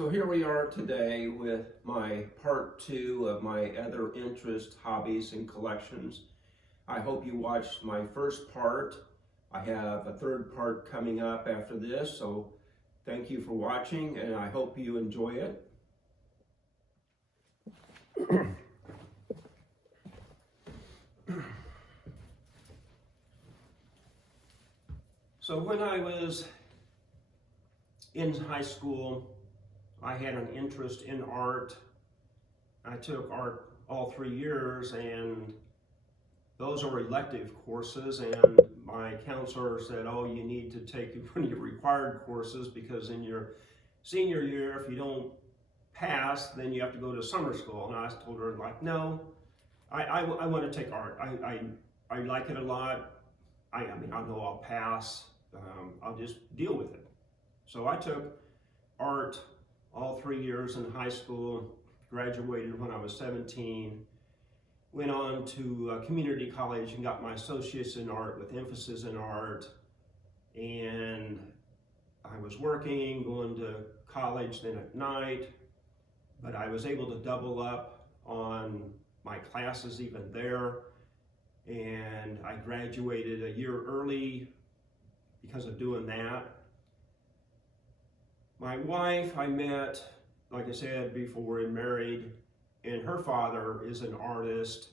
So here we are today with my part 2 of my other interest, hobbies, and collections. I hope you watched my first part. I have a third part coming up after this, so thank you for watching, and I hope you enjoy it. So when I was in high school, I had an interest in art. I took art all 3 years, and those are elective courses, and my counselor said, oh, you need to take one of your required courses because in your senior year, if you don't pass, then you have to go to summer school. And I told her, like, no, I want to take art. I like it a lot. I mean, I know I'll pass. I'll just deal with it. So I took art all 3 years in high school, graduated when I was 17, went on to community college and got my associates in art with emphasis in art. And I was working, going to college then at night, but I was able to double up on my classes even there. And I graduated a year early because of doing that. My wife I met, like I said before, and married, and her father is an artist.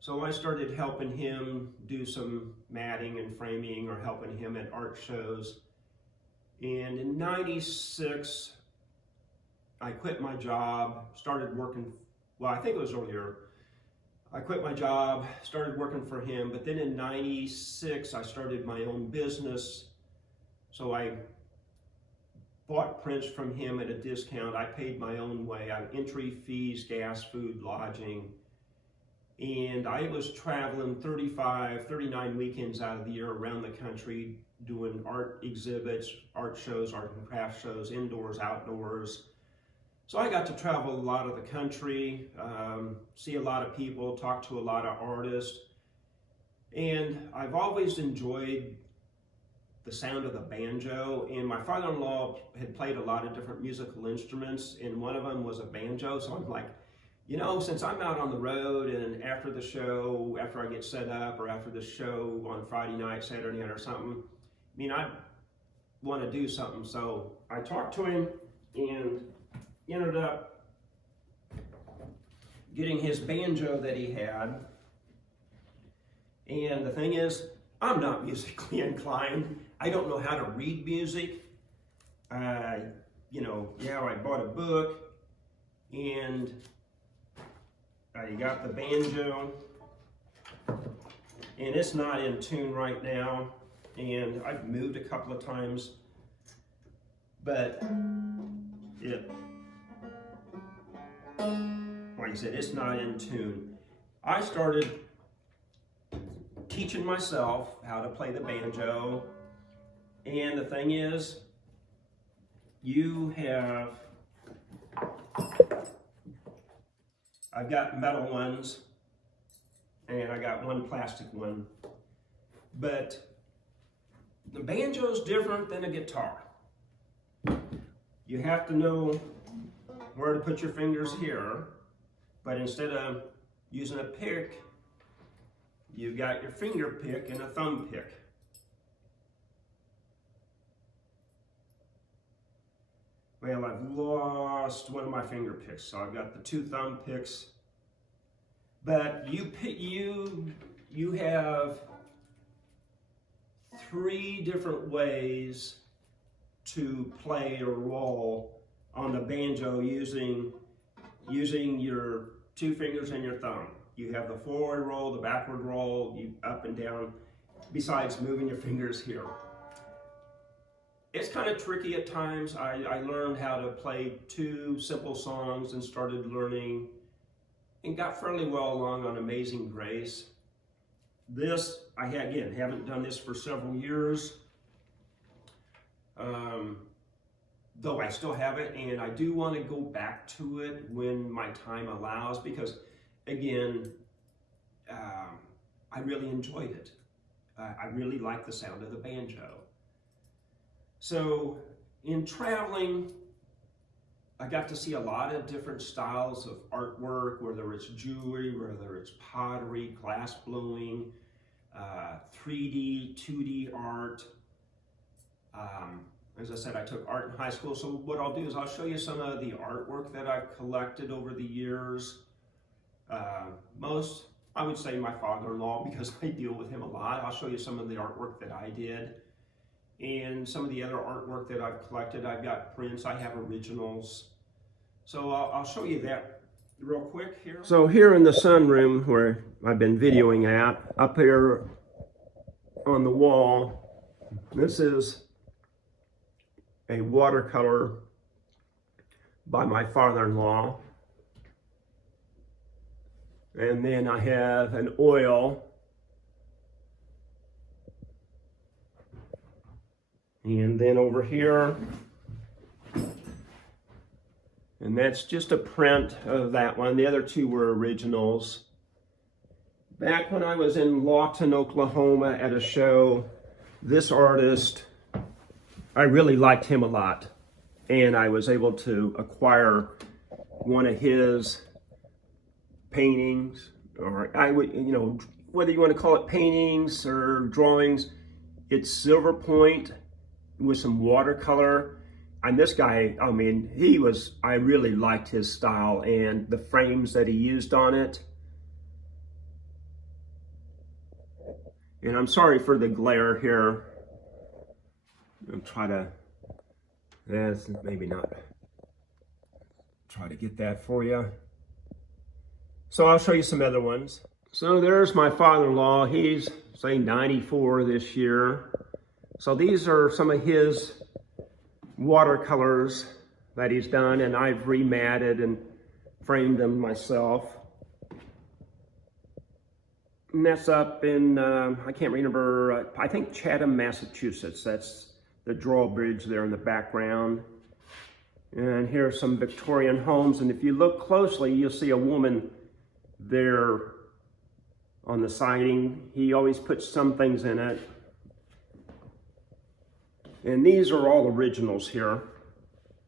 So I started helping him do some matting and framing, or helping him at art shows. And in '96, I quit my job, started working, well, I think it was earlier. I quit my job, started working for him, but then in '96, I started my own business. So I bought prints from him at a discount. I paid my own way. I had entry fees, gas, food, lodging. And I was traveling 39 weekends out of the year around the country doing art exhibits, art shows, art and craft shows, indoors, outdoors. So I got to travel a lot of the country, see a lot of people, talk to a lot of artists. And I've always enjoyed the sound of the banjo, and my father-in-law had played a lot of different musical instruments, and one of them was a banjo. So I'm like, you know, since I'm out on the road, and after the show, after I get set up, or after the show on Friday night, Saturday night or something, I mean, I want to do something. So I talked to him and ended up getting his banjo that he had. And the thing is, I'm not musically inclined. I don't know how to read music. You know, yeah, I bought a book and I got the banjo, and it's not in tune right now. And I've moved a couple of times, but like I said, it's not in tune. I started teaching myself how to play the banjo, and the thing is, I've got metal ones and I got one plastic one, but the banjo is different than a guitar. You have to know where to put your fingers here, but instead of using a pick, you've got your finger pick and a thumb pick. Well, I've lost one of my finger picks, so I've got the 2 thumb picks. But you have 3 different ways to play or roll on the banjo using your 2 fingers and your thumb. You have the forward roll, the backward roll, up and down, besides moving your fingers here. It's kind of tricky at times. I learned how to play 2 simple songs and started learning and got fairly well along on Amazing Grace. This, again, haven't done this for several years, though I still have it, and I do want to go back to it when my time allows, because again, I really enjoyed it. I really like the sound of the banjo. So in traveling, I got to see a lot of different styles of artwork, whether it's jewelry, whether it's pottery, glass blowing, 3D, 2D art. As I said, I took art in high school, so what I'll do is I'll show you some of the artwork that I've collected over the years. Most, I would say my father-in-law, because I deal with him a lot. I'll show you some of the artwork that I did. And some of the other artwork that I've collected. I've got prints, I have originals. So I'll show you that real quick here. So here in the sunroom where I've been videoing at, up here on the wall, this is a watercolor by my father-in-law. And then I have an oil. And then over here, and that's just a print of that one. The other two were originals. Back when I was in Lawton, Oklahoma at a show, this artist, I really liked him a lot. And I was able to acquire one of his paintings, or I would, whether you want to call it paintings or drawings, it's silver point with some watercolor. And this guy, I mean, I really liked his style and the frames that he used on it. And I'm sorry for the glare here. I'll try to, maybe not, try to get that for you. So I'll show you some other ones. So there's my father-in-law. He's, say, 94 this year. So these are some of his watercolors that he's done, and I've rematted and framed them myself. And that's up in, I can't remember, I think Chatham, Massachusetts. That's the drawbridge there in the background. And here are some Victorian homes, and if you look closely, you'll see a woman there on the siding. He always puts some things in it. And these are all originals here.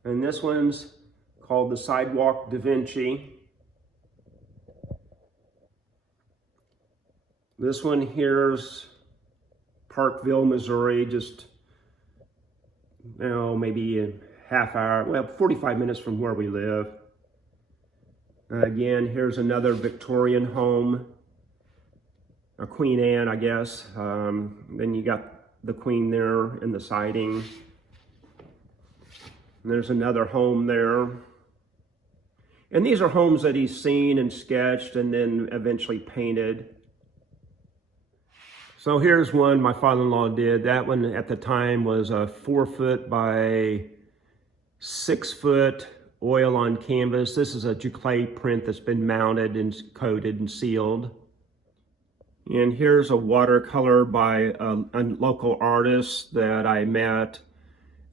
And this one's called the Sidewalk Da Vinci. This one here's Parkville, Missouri, just, maybe a half hour, well, 45 minutes from where we live. Again, here's another Victorian home, a Queen Anne, I guess. Then you got the Queen there in the siding. And there's another home there. And these are homes that he's seen and sketched and then eventually painted. So here's one my father-in-law did. That one at the time was a 4-foot by 6-foot oil on canvas. This is a giclée print that's been mounted and coated and sealed. And here's a watercolor by a local artist that I met,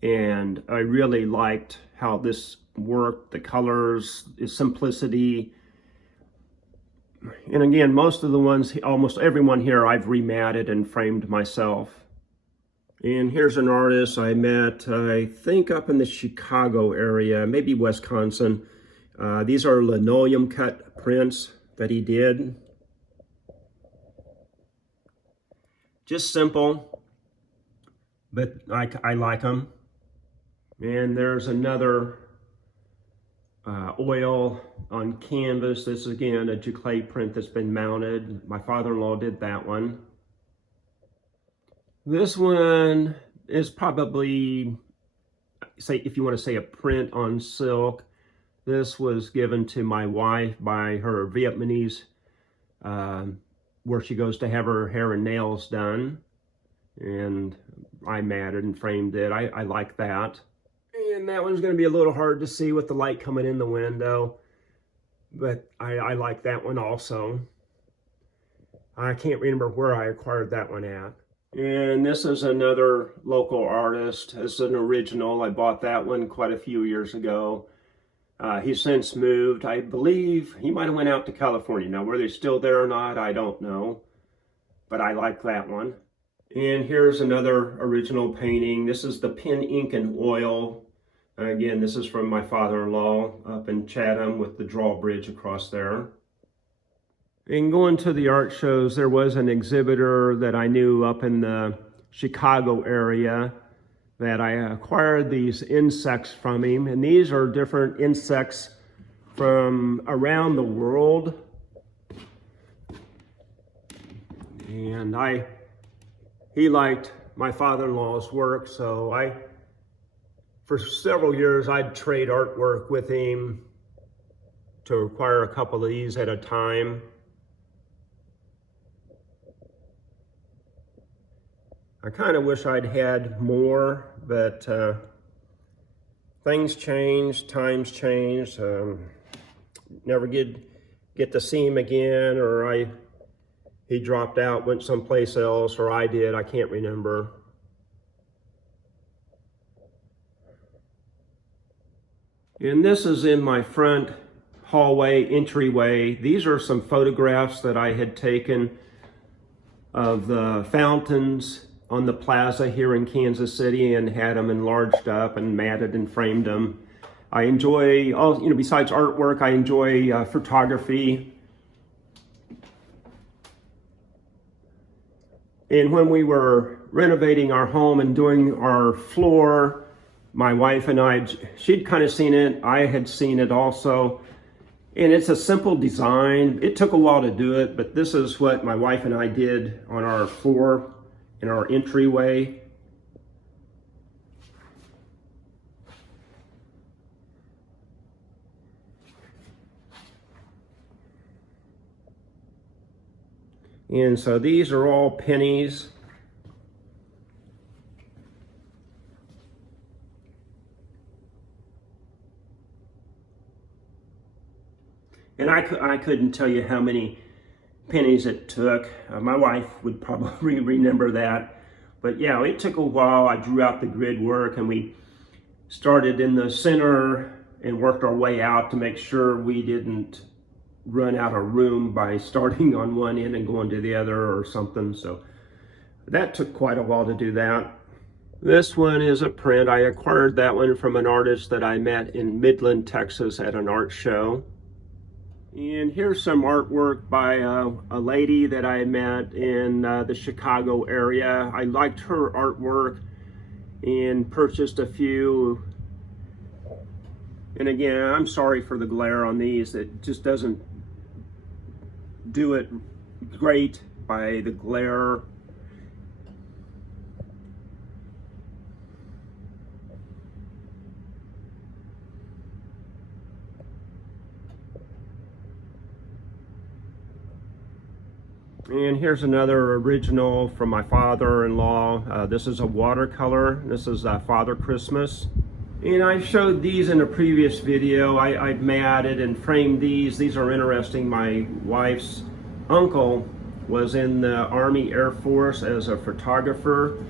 and I really liked how this worked, the colors, the simplicity. And again, most of the ones, almost everyone here I've rematted and framed myself. And here's an artist I met, I think up in the Chicago area, maybe Wisconsin. These are linoleum cut prints that he did. Just simple, but I like them. And there's another oil on canvas. This is again a giclée print that's been mounted. My father-in-law did that one. This one is probably, say, if you want to say a print on silk. This was given to my wife by her Vietnamese, where she goes to have her hair and nails done. And I matted and framed it. I like that. And that one's going to be a little hard to see with the light coming in the window, but I like that one also. I can't remember where I acquired that one at. And this is another local artist. This is an original. I bought that one quite a few years ago. He's since moved. I believe he might have went out to California. Now, whether he's still there or not, I don't know. But I like that one. And here's another original painting. This is the pen, ink, and oil Again, this is from my father-in-law up in Chatham with the drawbridge across there. In going to the art shows, there was an exhibitor that I knew up in the Chicago area that I acquired these insects from him. And these are different insects from around the world. And he liked my father-in-law's work, so for several years, I'd trade artwork with him to acquire a couple of these at a time. I kind of wish I'd had more, but things changed, times changed. Never get to see him again, or he dropped out, went someplace else, or I did, I can't remember. And this is in my front hallway, entryway. These are some photographs that I had taken of the fountains on the plaza here in Kansas City and had them enlarged up and matted and framed them. I enjoy, besides artwork, I enjoy photography. And when we were renovating our home and doing our floor, my wife and I, she'd kind of seen it, I had seen it also. And it's a simple design. It took a while to do it, but this is what my wife and I did on our floor in our entryway. And so these are all pennies. And I couldn't tell you how many pennies it took. My wife would probably remember that. But yeah, it took a while. I drew out the grid work and we started in the center and worked our way out to make sure we didn't run out of room by starting on one end and going to the other or something. So that took quite a while to do that. This one is a print. I acquired that one from an artist that I met in Midland, Texas at an art show. And here's some artwork by a lady that I met in the Chicago area. I liked her artwork and purchased a few. And again, I'm sorry for the glare on these. It just doesn't do it great by the glare. And here's another original from my father-in-law. This is a watercolor. This is Father Christmas. And I showed these in a previous video. I matted and framed these. These are interesting. My wife's uncle was in the Army Air Force as a photographer.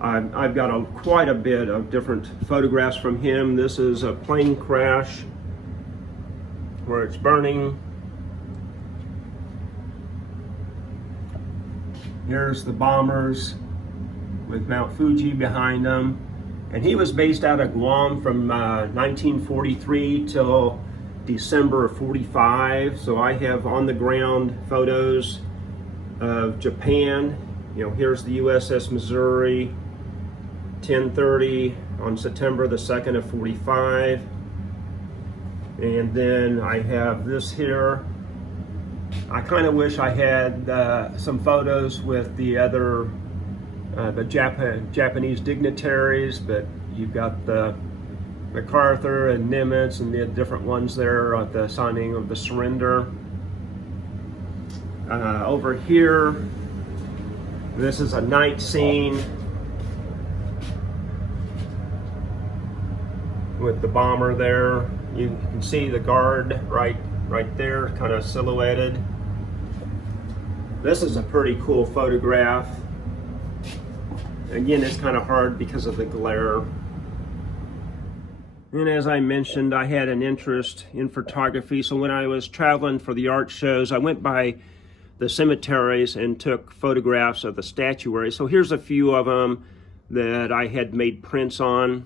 I've got quite a bit of different photographs from him. This is a plane crash where it's burning. Here's the bombers with Mount Fuji behind them. And he was based out of Guam from 1943 till December of 45. So I have on the ground photos of Japan. Here's the USS Missouri, 10:30 on September the 2nd of 45. And then I have this here. I kind of wish I had some photos with the other Japanese dignitaries, but you've got the MacArthur and Nimitz and the different ones there at the signing of the surrender. Over here, this is a night scene with the bomber there. You can see the guard right there, kind of silhouetted. This is a pretty cool photograph. Again, it's kind of hard because of the glare. And as I mentioned, I had an interest in photography, so when I was traveling for the art shows, I went by the cemeteries and took photographs of the statuary. So here's a few of them that I had made prints on.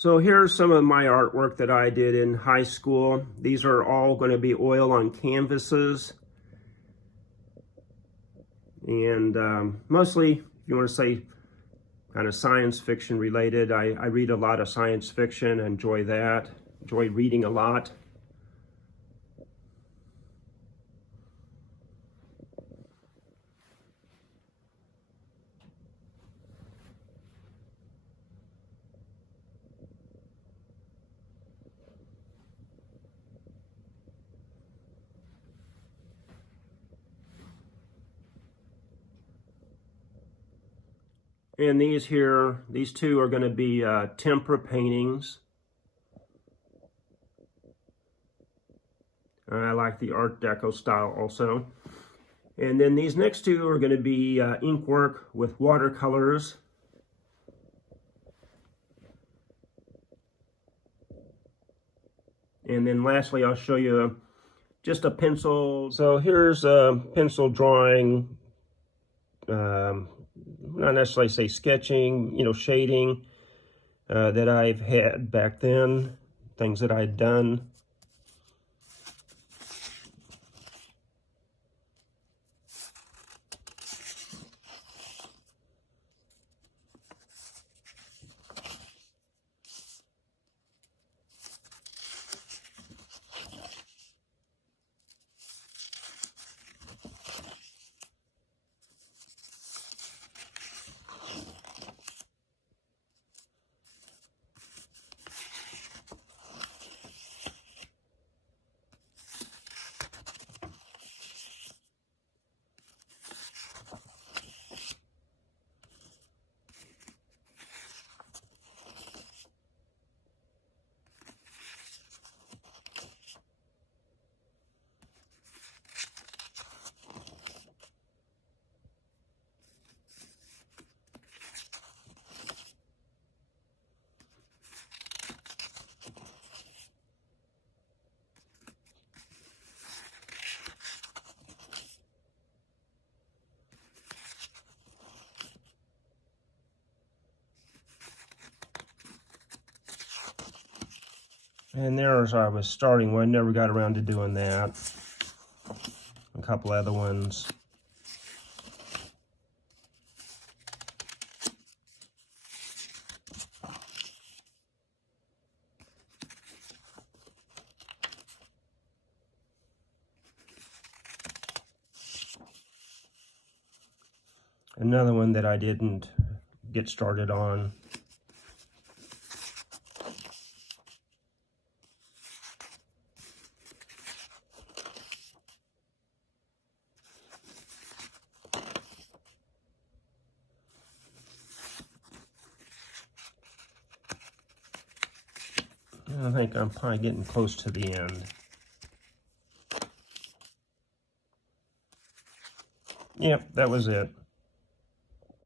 So here's some of my artwork that I did in high school. These are all going to be oil on canvases. And mostly, if you want to say kind of science fiction related, I read a lot of science fiction, enjoy that, enjoy reading a lot. And these two are going to be tempera paintings. I like the Art Deco style also. And then these next two are going to be ink work with watercolors. And then lastly, I'll show you just a pencil. So here's a pencil drawing. Not necessarily say sketching, shading that I've had back then, things that I'd done. And there's I was starting one, never got around to doing that. A couple other ones. Another one that I didn't get started on. I think I'm probably getting close to the end. Yep, that was it.